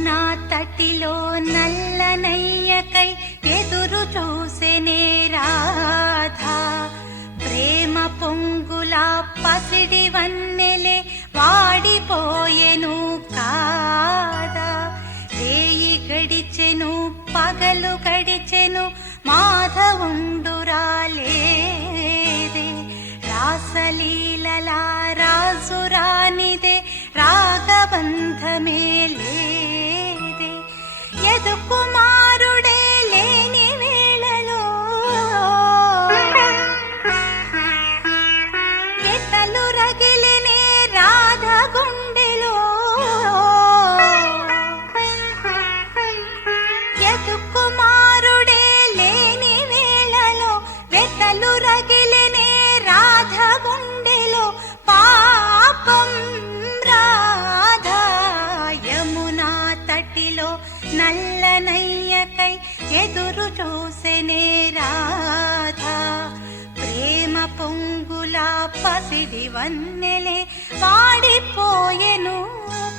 యమునా తటిలో నల్లనయ్యకై ఎదురు చూసెనే రాధా. ప్రేమ పొంగుల పసిడి వన్నెలే వాడిపోయెను కాదా. రేయి గడిచెను పగలు గడిచెను మాధవుండురాలేదే. రాసలీలలా రాజురానిదే రాగబంధమే లేదే. యదు కుమారుడే లేని వేళలో ఎతలు రగిలినే రాధ గుండెలో. యదు కుమారుడే లేని వేళలో వెతలు రగిలినే రాధ గుండెలో. పాపం రాధా యమునా తటిలో నల్లనయ్యకై ఎదురు చూసెనే రాధా. ప్రేమ పొంగుల పసిడి వన్నెలే వాడిపోయెను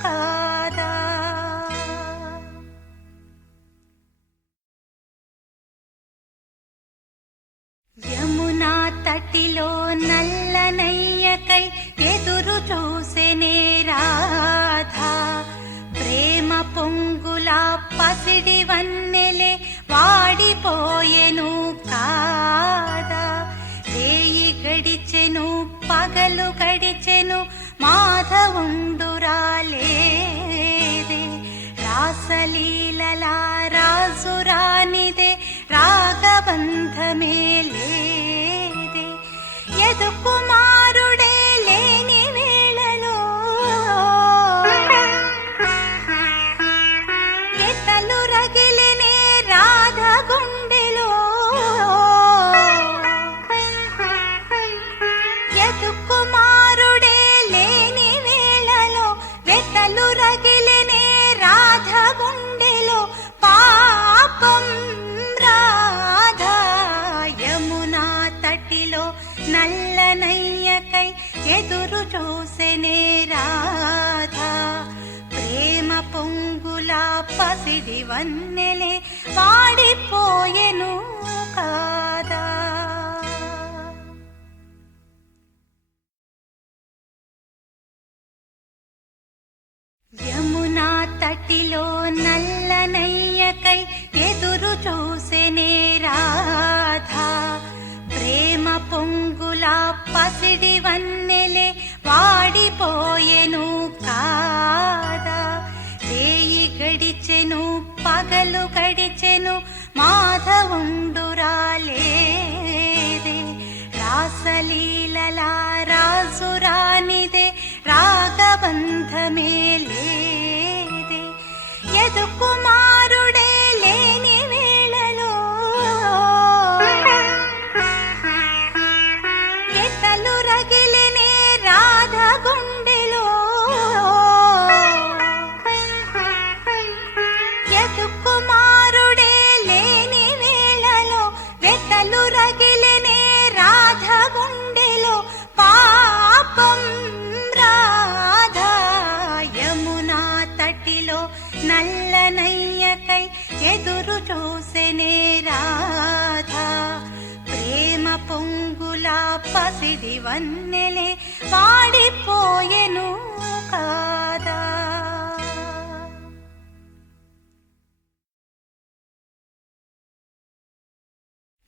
కాదా. యమునా తటిలో నల్లనయ్యకై ఎదురు చూసెనే రాధా. ప్రేమ పొంగుల పసిడి వన్నెలే వాడిపోయెను కాదా. రేయి గడిచెను పగలు గడిచెను మాధవుండురాలేదే. రాసలీలలా రాజురానిదే రాగబంధమే లేదే. యదు కుమారుడే లేని వేళలో ఎతలు రగిలినే రాధ గుండెలో. యదు కుమారుడే లేని వేళలో వెతలు రగిలినే రాధ గుండెలో. పాపం రాధా యమునా తటిలో నల్లనయ్యకై ఎదురు చూసెనే రాధా. ప్రేమ పొంగుల పసిడి వన్నెలే వాడిపోయెను కాదా. యమునా తటిలో నల్లనయ్యకై ఎదురు చూసెనే రాధా. ప్రేమ పొంగుల పసిడి వన్నెలే వాడిపోయెను కాదా. రేయి గడిచెను పగలు గడిచెను మాధవుండురాలేదే. రాసలీలలా రాజురానిదే రాగబంధమే లేదే. యదు కుమారుడే లేని వేళలో ఎతలు రగిలినే రాధ గుండెలో. యదు కుమారుడే లేని వేళలో వెతలు రగిలినే రాధ గుండెలో. పాపం రాధా యమునా తటిలో నల్లనయ్యకై ఎదురు చూసెనే రాధా. ప్రేమ పొంగుల పసిడి వన్నెలే వాడిపోయెను కాదా.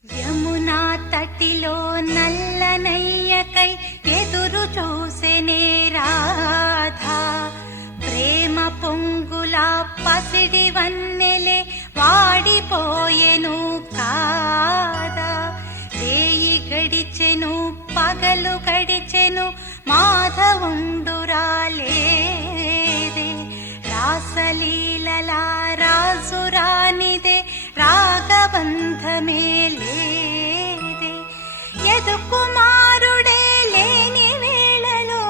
యమునా తటిలో నల్లనయ్యకై ఎదురు చూసెనే రాధా. ప్రేమ పొంగుల పసిడి వన్నెలే వాడిపోయెను కాదా. రేయి గడిచెను పగలు గడిచెను మాధవుండురాలేదే. రాసలీలలా రాజురానిదే రాగబంధమే లేదే. యదు కుమారుడే